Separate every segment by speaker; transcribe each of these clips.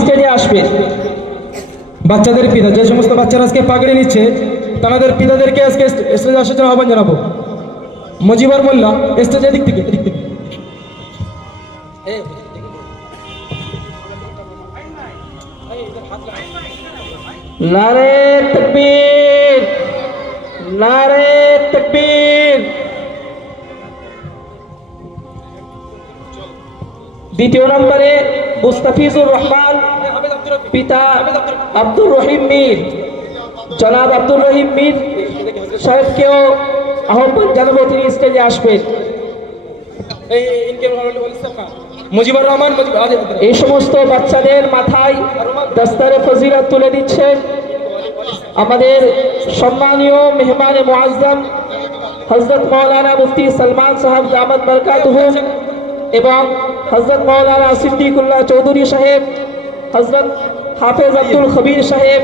Speaker 1: স্টেজে আসবে।
Speaker 2: বাচ্চাদের পিতা, যে সমস্ত বাচ্চারা আজকে পাগড়ি নিচ্ছে, তাদের পিতাদেরকে আজকে স্টেজে আসার জন্য আহ্বান জানাব। মজিবর মোল্লা স্টেজের দিক থেকে, এদিক থেকে।
Speaker 1: নারে তকবীর নারে তকবীর দ্বিতীয় নম্বরে মুস্তাফিজুর রহমান পিতা আব্দুর রহিম মীর। জনাব আব্দুর রহিম মীর সাহেবকেও আহ্বান জানাব তিনি স্টেজে আসবেন।
Speaker 2: মুজিবুর রহমান
Speaker 1: এই সমস্ত বাচ্চাদের মাথায় দস্তারে ফজিলত তুলে দিচ্ছেন আমাদের সম্মানীয় মেহমান মুআজ্জম হজরত মৌলানা মুফতি সলমান সাহেব জামাত বরকাতুহ। এবং হজরত মৌলানা সিদ্দিকুল্লাহ চৌধুরী সাহেব হজরত হাফেজ আব্দুল খবির সাহেব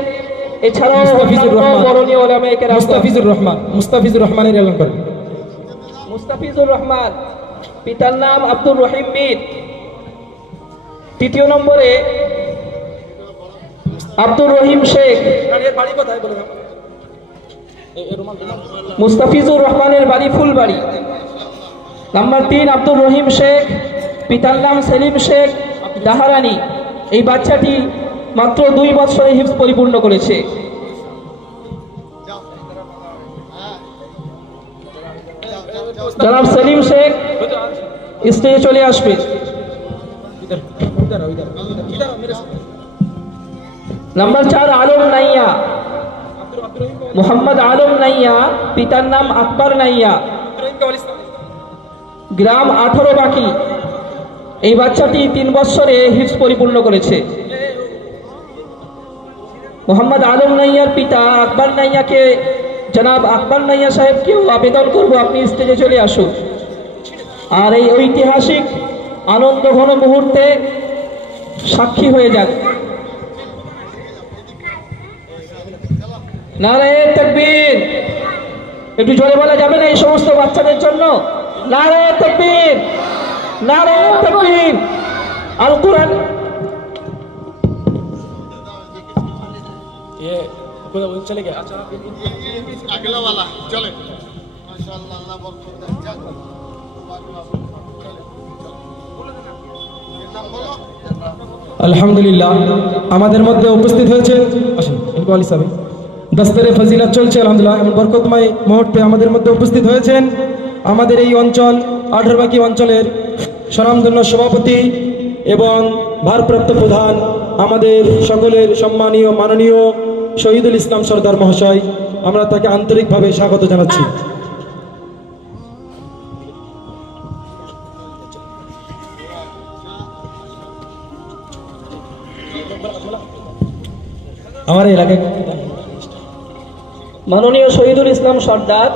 Speaker 1: এছাড়াও
Speaker 2: মুস্তাফিজুর রহমান।
Speaker 1: বরণীয় ওলামায়ে কেরাম।
Speaker 2: মুস্তাফিজুর রহমানের এলান করেন।
Speaker 1: মুস্তাফিজুর রহমান পিতার নাম আব্দুর রহিম মীর তৃতীয় নম্বরে আব্দুর রহিম শেখ। মুস্তাফিজুর রহমানের বাড়ি ফুলবাড়ি। নাম্বার তিন, আব্দুর রহিম শেখ, পিতার নাম সেলিম শেখ, দাহারানি। এই বাচ্চাটি মাত্র দুই বছরে হিপস পরিপূর্ণ করেছে। জনাব সেলিম শেখ, স্টেজে চলে আসবে। নাম্বার চার, আলম নাইয়া। মোহাম্মদ আলম নাইয়া, পিতার নাম আকবর নাইয়া। গ্রাম আঠারো বাকি। এই বাচ্চাটি তিন বছরে হিপস পরিপূর্ণ করেছে। মোহাম্মদ আলম নাইয়ার পিতা আকবর নাইয়াকে, জনাব আকবর নাইয়া সাহেবকেও আবেদন করব, আপনি স্টেজে চলে আসুন। আর এই ঐতিহাসিক আনন্দ ঘন মুহূর্তে সাক্ষী হয়ে যান। নারে তকবীর। একটু জোরে বলা যাবে না এই সমস্ত বাচ্চাদের জন্য? নারে তকবীর নারে তকবীর আল কোরআন
Speaker 2: চলে গেছে
Speaker 3: अगला वाला चले माशाल्लाह अल्लाह बरकत दे चल नाम बोलो
Speaker 2: আলহামদুলিল্লাহ আমাদের মধ্যে উপস্থিত হয়েছে আসুন ইনকু আলী সাহেব দস্তরে ফজিলাত চলছে আলহামদুলিল্লাহ এমন বরকতময় মুহূর্তে আমাদের মধ্যে উপস্থিত হয়েছেন আমাদের এই অঞ্চল আঠারবাকি অঞ্চলের স্বনামধন্য সভাপতি এবং ভারপ্রাপ্ত প্রধান আমাদের সকলের সম্মানীয়, মাননীয় শহীদুল ইসলাম সর্দার মহাশয়, আমরা তাকে আন্তরিকভাবে স্বাগত জানাচ্ছি। আমার এলাকায়
Speaker 1: মাননীয় শহীদুল ইসলাম সর্দার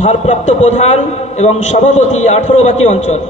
Speaker 1: ভারপ্রাপ্ত প্রধান এবং সভাপতি আঠারো বাকি অঞ্চল